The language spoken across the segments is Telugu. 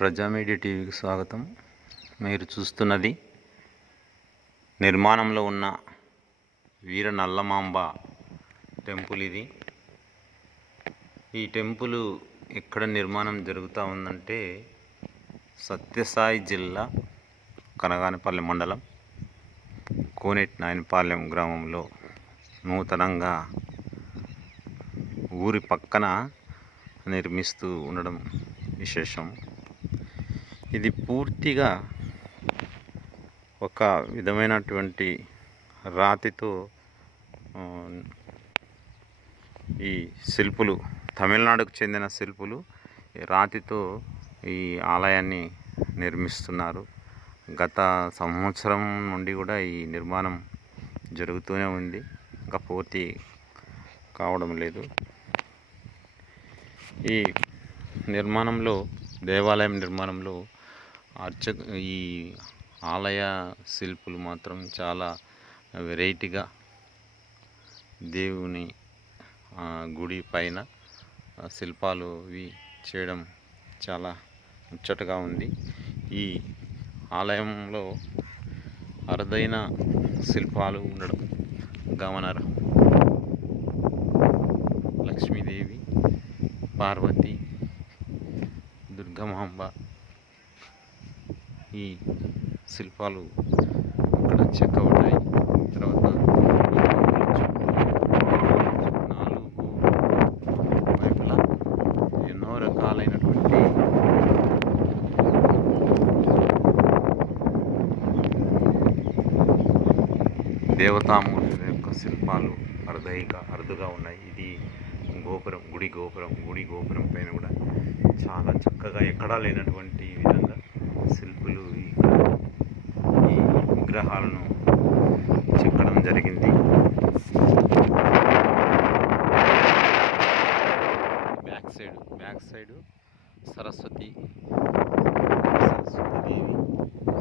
ప్రజా మీడియా టీవీకి స్వాగతం. మీరు చూస్తున్నది నిర్మాణంలో ఉన్న వీర నల్లమాంబ టెంపుల్. ఈ టెంపుల్ ఎక్కడ నిర్మాణం జరుగుతూ ఉందంటే సత్యసాయి జిల్లా కనగానపల్లి మండలం కోనేటి నాయనపాలెం గ్రామంలో నూతనంగా ఊరి పక్కన నిర్మిస్తూ ఉండడం విశేషం. ఇది పూర్తిగా ఒక విధమైనటువంటి రాతితో ఈ శిల్పులు, తమిళనాడుకు చెందిన శిల్పులు రాతితో ఈ ఆలయాన్ని నిర్మిస్తున్నారు. గత సంవత్సరం నుండి కూడా ఈ నిర్మాణం జరుగుతూనే ఉంది, ఇంకా పూర్తి కావడం లేదు. ఈ నిర్మాణంలో, దేవాలయం నిర్మాణంలో ఈ ఆలయ శిల్పులు మాత్రం చాలా వెరైటీగా దేవుని గుడి పైన శిల్పాలు ఇవి చేయడం చాలా ముచ్చటగా ఉంది. ఈ ఆలయంలో అరుదైన శిల్పాలు ఉండడం గమనార్హం. లక్ష్మీదేవి, పార్వతి, దుర్గమాంబ ఈ శిల్పాలు ఇక్కడ చెక్కబడ్డాయి. తర్వాత 4 వైపులా ఎన్నో రకాలైనటువంటి దేవతామూర్తుల యొక్క శిల్పాలు అరుదుగా ఉన్నాయి. ఇది గుడి గోపురం పైన కూడా చాలా చక్కగా ఎక్కడా లేనటువంటి విధంగా శిల్పులు ఈ విగ్రహాలను చెక్కడం జరిగింది. బ్యాక్ సైడ్ సరస్వతీదేవి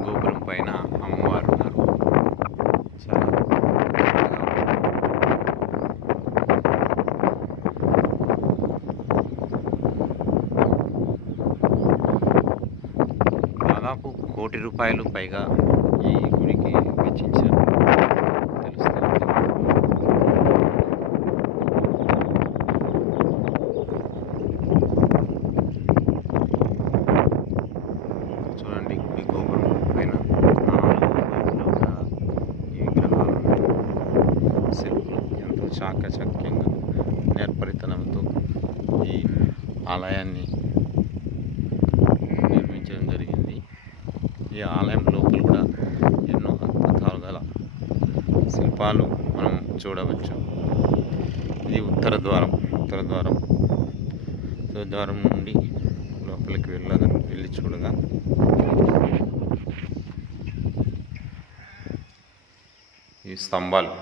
గోపురం పైన అమ్మవారు ఉన్నారు. చాలా దాదాపు ₹1,00,00,000 పైగా ఈ గుడికి వెచ్చించినట్టు తెలుస్తుంది. చూడండి, గుడి గోపురం పైన 4 వైపులా కూడా ఈ విగ్రహాలు శిల్పులు ఎంతో చాకచక్యంగా నేర్పరితనంతో ఈ ఆలయాన్ని నిర్మించడం జరిగింది. ఈ ఆలయం లోపల కూడా ఎన్నో అద్భుతాలు గల శిల్పాలు మనం చూడవచ్చు. ఇది ఉత్తర ద్వారం నుండి లోపలికి వెళ్ళి చూడగా ఈ స్తంభాలు,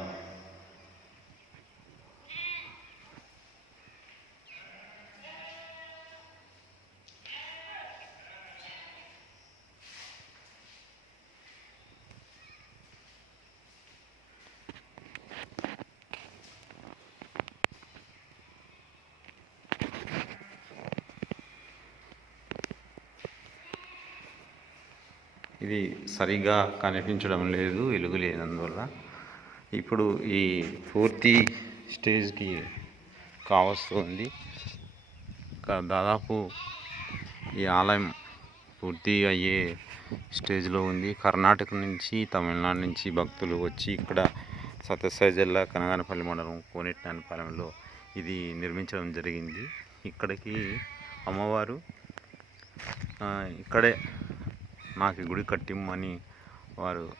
ఇది సరిగా కనిపించడం లేదు వెలుగు లేనందువల్ల. ఇప్పుడు ఈ పూర్తి స్టేజ్కి కావస్తుంది. దాదాపు ఈ ఆలయం పూర్తి అయ్యే స్టేజ్లో ఉంది. కర్ణాటక నుంచి, తమిళనాడు నుంచి భక్తులు వచ్చి ఇక్కడ సత్యసాయి జిల్లా కనగానపల్లి మండలం కోనేటి నాయనపాలెంలో ఇది నిర్మించడం జరిగింది. ఇక్కడికి అమ్మవారు ఇక్కడే నాకు గుడి కట్టిమ్మని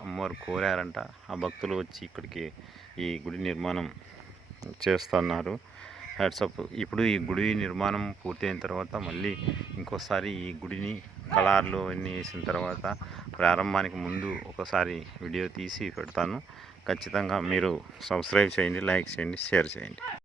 అమ్మవారు కోరారంట. ఆ భక్తులు వచ్చి ఇక్కడికి ఈ గుడి నిర్మాణం చేస్తున్నారు. హ్యాట్సప్. ఇప్పుడు ఈ గుడి నిర్మాణం పూర్తయిన తర్వాత మళ్ళీ ఇంకోసారి ఈ గుడిని కలర్లు అన్నీ వేసిన తర్వాత ప్రారంభానికి ముందు ఒకసారి వీడియో తీసి పెడతాను. ఖచ్చితంగా మీరు సబ్స్క్రైబ్ చేయండి, లైక్ చేయండి, షేర్ చేయండి.